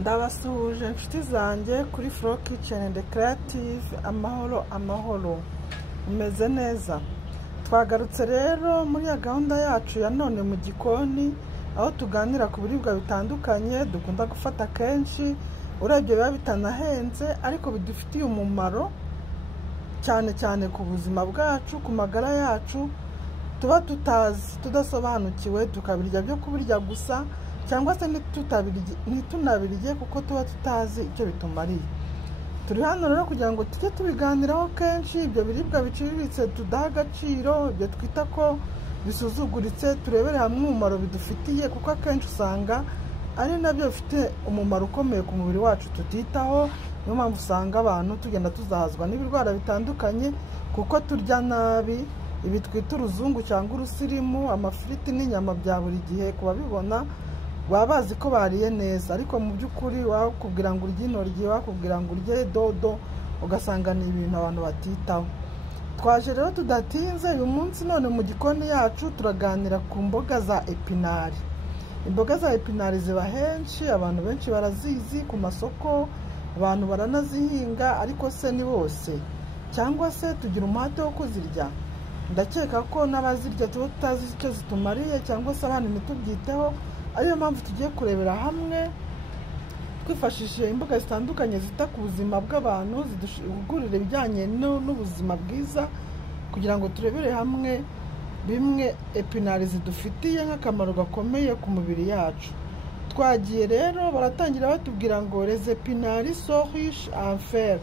Ndabasuhuje inshuti zanjye kuri Flow Kitchen and Creative. Amahoro umeze neza. Twagarutse rero muri ya gahunda yacu ya none mu gikoni, aho tuganira ku biribwa bitandukanye dukunda gufata kenshi, urebye biba bitanahenze ariko bidufitiye umumaro cyane cyane ku buzima bwacu, ku magara yacu, tuba tudasobanukiwe tukabirya byo kubirya gusa, cyangwa se ntitunabirye kuko tuba tutazi icyo bitumariye. Turi hano rero kugira ngo tujye tubiganiraho kenshi, ibyo biribwa biciriritse tudaha agaciro, ibyo twita ko bisuzuguritse, turebere hamwe umumaro bidufitiye, kuko akenshi usanga ari nabyo bifite umumaro ukomeye ku mubiri wacu tutitaho. Niyo mpamvu usanga abantu tugenda tuzahazwa n'ibirwara bitandukanye kuko turya nabi ibi twita uruzungu cyangwa urusirimu, amafiriti n'inyama bya buri gihe. Kubabibona baba bazi ko bariye neza, ariko mu by'ukuri wakubwira ngo urye intoryi, wakubwira ngo urye dodo, ugasanga ni ibintu abantu batitaho. Twaje rero tudatinze uyu munsi none mu gikoni yacu turaganira ku mboga za epinari. Imboga za epinari ziba henshi, abantu benshi barazizi ku masoko, abantu baranazihinga, ariko se ni bose cyangwa se tugira umuhate wo kuzirya? Ndakeka ko n'abazirya tuba tutazi icyo zitumariye, cyangwa se abantu ntitubyiteho. Ariyo mpamvu tugiye kurebera hamwe twifashishije imboga zitandukanye zita ku buzima bw'abantu, zidushugurira ibijyanye n'ubuzima bwiza, kugira ngo turebere hamwe bimwe epinari zidufitiye nk'akamaro gakomeye ku mubiri yacu. Twagiye rero baratangira batubwira ngo les épinards sont riches en fer.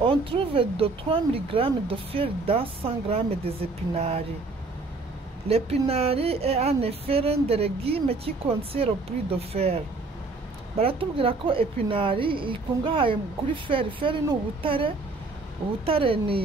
On trouve de 3 mg de fer dans 100 g des épinards. L'épinard est en effet un des légumes qui contient le plus de fer. Baratubwira ko epinari ikungahaye kuri fer. Fer ni ubutare. Ubutare ni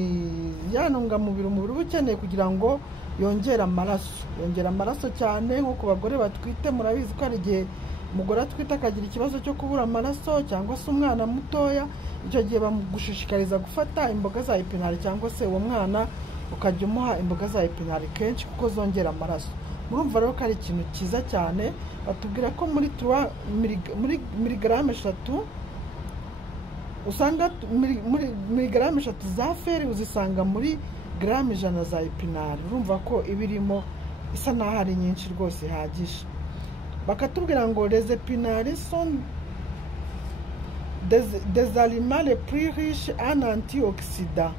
ya ntungamubiri umubiri uba ukeneye kugira ngo yongere amaraso. Yongera amaraso cyane nko ku bagore batwite. Murabizi ko hari igihe umugore atwite akagira ikibazo cyo kubura amaraso, cyangwa se umwana mutoya. Icyo gihe bamugushishikariza gufata imboga za epinari, cyangwa se uwo mwana ukajya umuha imboga za epinari kenshi kuko zongera amaraso. Murumva rero ko ari ikintu cyiza cyane. Batubwira ko muri miligramu 3 usanga miligramu 3 za feri uzisanga muri gramu 100 za epinari. Urumva ko ibirimo isa naho ari nyinshi rwose ihagije. Bakatubwira ngo les épinards sont des aliments les plus riches en antioxydants.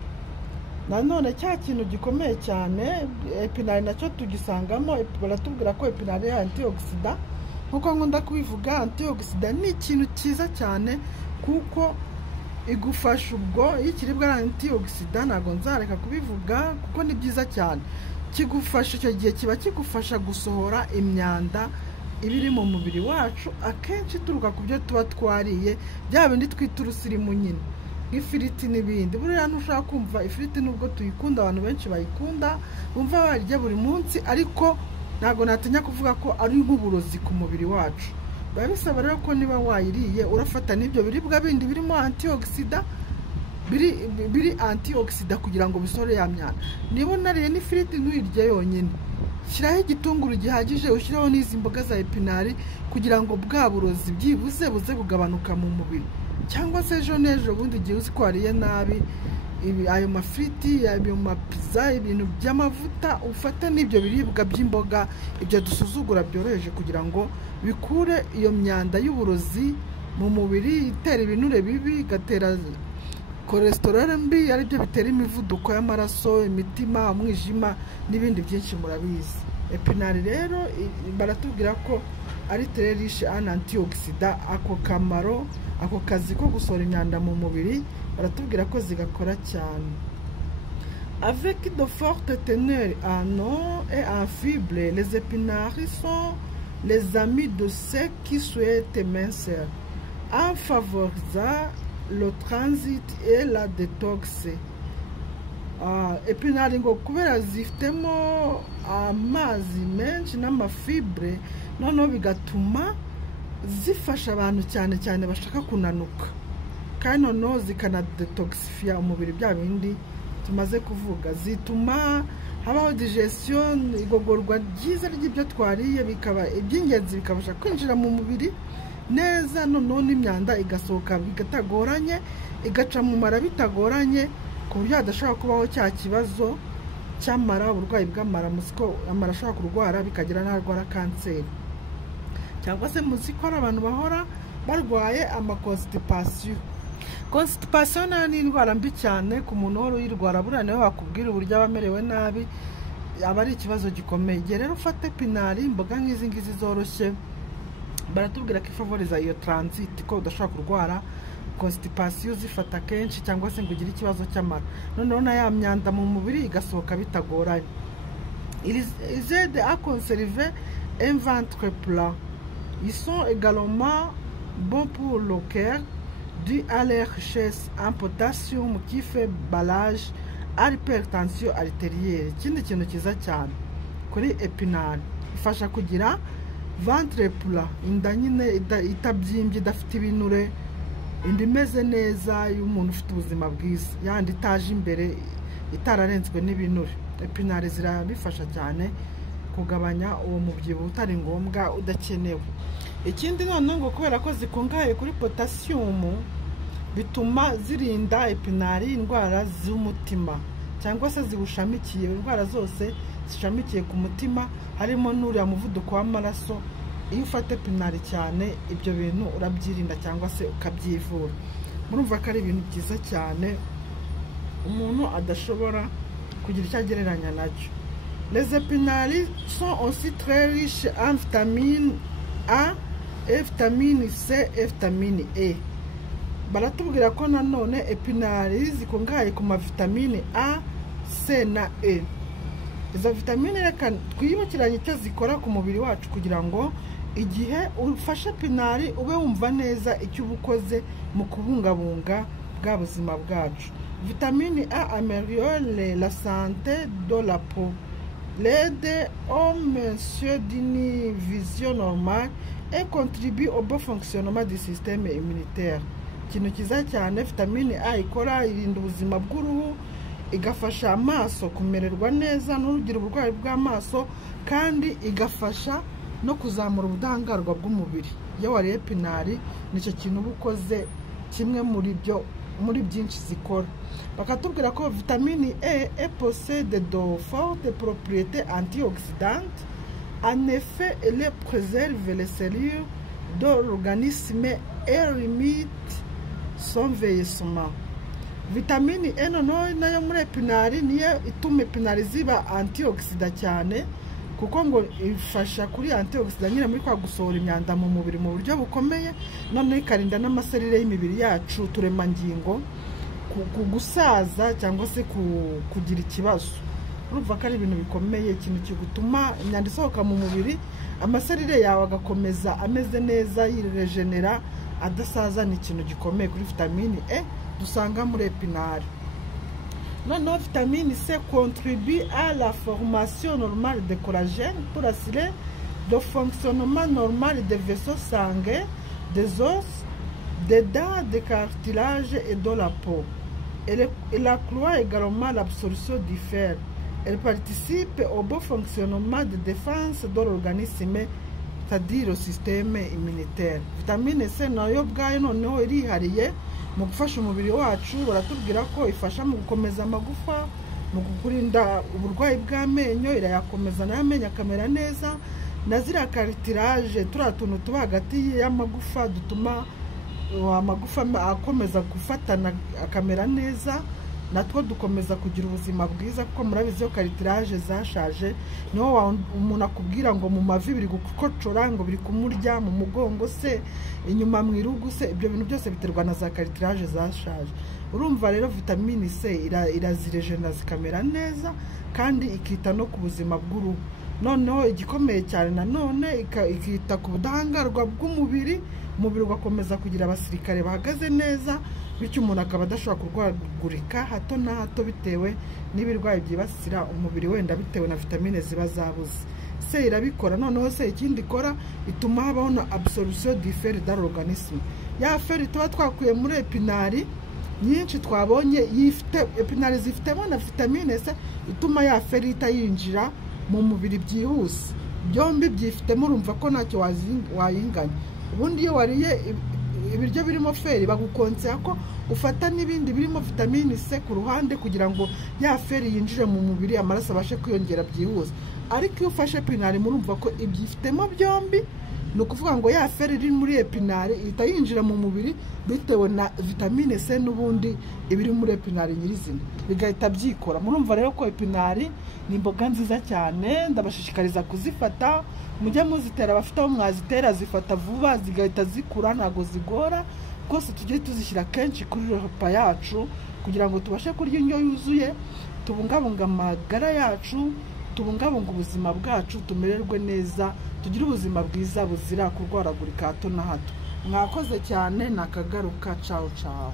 Nanone cya kintu gikomeye cyane, epinari nacyo tugisangamo. Baratubwira ko epinari ari antioxydant. Nkuko nkunda kubivuga, antioxydant ni ikintu cyiza cyane kuko igufasha ubwo ikiribwa antioxydant, ntabwo nzareka kubivuga kuko ni byiza cyane. Kigufasha icyo gihe kiba kigufasha gusohora imyanda ibiri mu mubiri wacu, akenshi turuka ku byo tuba twariye, bya bindi twita urusirimu nyine, nk'ifiriti n'ibindi. Buriya ntushaka kumva ifiriti, nubwo tuyikunda, abantu benshi bayikunda, bumva barya buri munsi, ariko ntabwo natinya kuvuga ko ari nk'uburozi ku mubiri wacu. Biba bisaba rero ko niba wayiriye urafata n'ibyo biribwa bindi birimo antioxydant, biri antioxydant kugira ngo bisohore ya myanda. Niba unariye n'ifiriti ntuyirye yonyine, shyiraho igitunguru gihagije, ushyireho n'izi mboga za epinari kugira ngo bwa burozi byibuze buze bugabanuka mu mubiri. Cyangwa se ejo n'ejo bundi igihe uzi ko wariye nabi, ayo mafiriti, ayo mapiza, ibintu by'amavuta, ufate n'ibyo biribwa by'imboga, ibyo dusuzugura byoroheje, kugira ngo bikure iyo myanda y'uburozi mu mubiri, itera ibinure bibi, igatera cholesterol mbi, ari byo bitera imivuduko y'amaraso, imitima, umwijima n'ibindi byinshi murabizi. Epinari rero baratubwira ko ari très riche en antioxydant. Ako kamaro, ako kazi ko gusohora imyanda mu mubiri, baratubwira ko zigakora cyane. Avec de fortes teneurs en eau et en fibres, les épinards sont les amis de ceux qui souhaitent mincir, en favorisant le transit et la détox. Epinari ngo kubera zifitemo amazi menshi n'amafibre, noneho bigatuma zifasha abantu cyane cyane bashaka kunanuka, kandi noneho zikanadetoxifiya umubiri, bya bindi tumaze kuvuga. Zituma habaho digestion, igogorwa ryiza ry'ibyo twariye, bikaba iby'ingenzi bikabasha kwinjira mu mubiri neza, noneho n'imyanda igasohoka bigatagoranye, igaca mu mara bitagoranye, ku buryo hadashobora kubaho cya kibazo cy'amara, uburwayi bw'amara. muzi ko amara ashobora kurwara bikagira n'arwara kanseri, cyangwa se muzi ko hari abantu bahora barwaye constipation. Constipation nayo ni indwara mbi cyane ku muntu uhora uyirwara, buriya nawe wakubwira uburyo aba amerewe nabi, aba ari ikibazo gikomeye. Igihe rero ufata epinari, imboga nk'izi ngizi zoroshye, baratubwira ko ifavoriza iyo transit, ko udashobora kurwara constipation zifata kenshi, cyangwa se ngo ugire ikibazo cy'amara, noneho na ya myanda mu mubiri igasohoka bitagoranye. Ils aident à conserver un ventre plat. Ils sont également bons pour le cœur, dû à leur richesse en potassium qui fait barrage à l'hypertension artérielle. Ikindi kintu cyiza cyane kuri epinari, ifasha kugira ventre plat, inda nyine itabyimbye, idafite ibinure, inda imeze neza y'umuntu ufite ubuzima bwiza, yandi itaje imbere, itararenzwe n'ibinure. Epinari zirabifasha cyane kugabanya uwo mubyibuho utari ngombwa udakenewe. Ikindi noneho ngo kubera ko zikungahaye kuri potassium, bituma zirinda epinari indwara z'umutima, cyangwa se ziwushamikiye, indwara zose zishamikiye ku mutima, harimo n'uriya muvuduko w'amaraso. Iyo ufata epinari cyane, ibyo bintu urabyirinda cyangwa se ukabyivura. Murumva ko ari ibintu byiza cyane umuntu adashobora kugira icyo agereranya nacyo. Les épinards sont aussi très riches en vitamine A et vitamine C et vitamine E. Baratubwira ko nanone epinari zikungahaye ku mavitamine A, C na E. Izo vitamine reka twiyibukiranye icyo zikora ku mubiri wacu, kugira ngo igihe ufashe epinari ube wumva neza icyo uba ukoze mu kubungabunga bwa buzima bwacu. Vitamine A améliore la santé de la peau, l'aide au maintien d'une vision normale et contribue au bon fonctionnement du système immunitaire. Ikintu cyiza cyane vitamine A ikora, irinda ubuzima bw'uruhu, igafasha amaso kumererwa neza n'urugira uburwayi bw'amaso, kandi igafasha no kuzamura ubudahangarwa bw'umubiri. Iyo wariye epinari, nicyo kintu uba ukoze kimwe muri byinshi zikora. Bakatubwira ko vitamine E possède de fortes propriétés antioxydantes. En effet, elle préserve les cellules de l'organisme et limite son vieillissement. Vitamine E nayo muri epinari niyo ituma epinari ziba antioxida cyane, kuko ngo ifasha kuri antioxida nyine muri kwa gusohora imyanda mu mubiri mu buryo bukomeye, none ikarinda n'amaserire y'imibiri yacu, turemangingo gusaza cyangwa se kugira ikibazo. Urumva ko ari ibintu bikomeye, ikintu kigutuma imyanda isohoka mu mubiri, amaserire yawe agakomeza ameze neza, yiregenera, adasaza. Ni ikintu gikomeye kuri vitamine E dusanga muri epinari. Noneho vitamine C contribue à la formation normale de collagène pour assurer le fonctionnement normal des vaisseaux sanguins, des os, des dents, des cartilages et de la peau. Elle accroît également l'absorption du fer. Elle participe au bon fonctionnement de défense de l'organisme, c'est-à-dire le système immunitaire. Vitamine C nayo bwayo noneho irihariye mu gufasha umubiri wacu. Baratubwira ko ifasha mu gukomeza amagufa, mu kurinda uburwayi bw'amenyo, irayakomeza n'amenyo akamera neza, na ziriya cartilage, turiya tuntu tuba hagati y'amagufa dutuma amagufa akomeza gufatana akamera neza, natwo dukomeza kugira ubuzima bwiza. Kuko murabizi yo cartilage zashaje, niho umuntu akubwira ngo mu mavi biri gukocora, ngo biri kumurya, mu mugongo se, inyuma mu irugu se, ibyo bintu byose biterwa na za cartilage zashaje. Urumva rero vitamine C irazirejena zikamera neza, kandi ikita no ku buzima bw'uruhu. Noneho igikomeye cyane nanone ikita ku budahangarwa bw'umubiri, umubiri ugakomeza kugira abasirikare bahagaze neza, bityo umuntu akaba adashobora kurwaragurika hato na hato bitewe n'ibirwayi byibasira umubiri, wenda bitewe na vitamine ziba zabuze. Se irabikora. Noneho se ikindi ikora, ituma habaho na absorption du fer dans l'organisme. Ya fer tuba twakuye muri epinari nyinshi twabonye, epinari zifitemo na vitamine C ituma ya fer yinjira mu mubiri byihuse. Byombi byifitemo, urumva ko ntacyo wayinganya. ubundi iyo wariye ibiryo birimo feri bagukonsera ko ufata n'ibindi birimo vitamine C ku ruhande kugira ngo ya feri yinjire mu mubiri amaraso abashe kwiyongera byihuse. Ariko iyo ufashe epinari murumva ko ibyifitemo byombi, ni ukuvuga ngo ya feri iri muri epinari ihita yinjira mu mubiri bitewe na vitamine C n'ubundi ibiri muri epinari nyirizina bigahita byikora. Murumva rero ko epinari ni imboga nziza cyane, ndabashishikariza kuzifata. Mujye muzitera, abafite aho mwazitera zifata vuba zigahita zikura, ntago zigora rwose. Tujye tuzishyira kenshi kuri repa yacu kugira ngo tubashe kurya indyo yuzuye, tubungabunga amagara yacu, tubungabunga ubuzima bwacu, tumererwe neza, tugire ubuzima bwiza buzira kurwaragurika hato na hato. Mwakoze cyane, nakagaruka. Ciao ciao.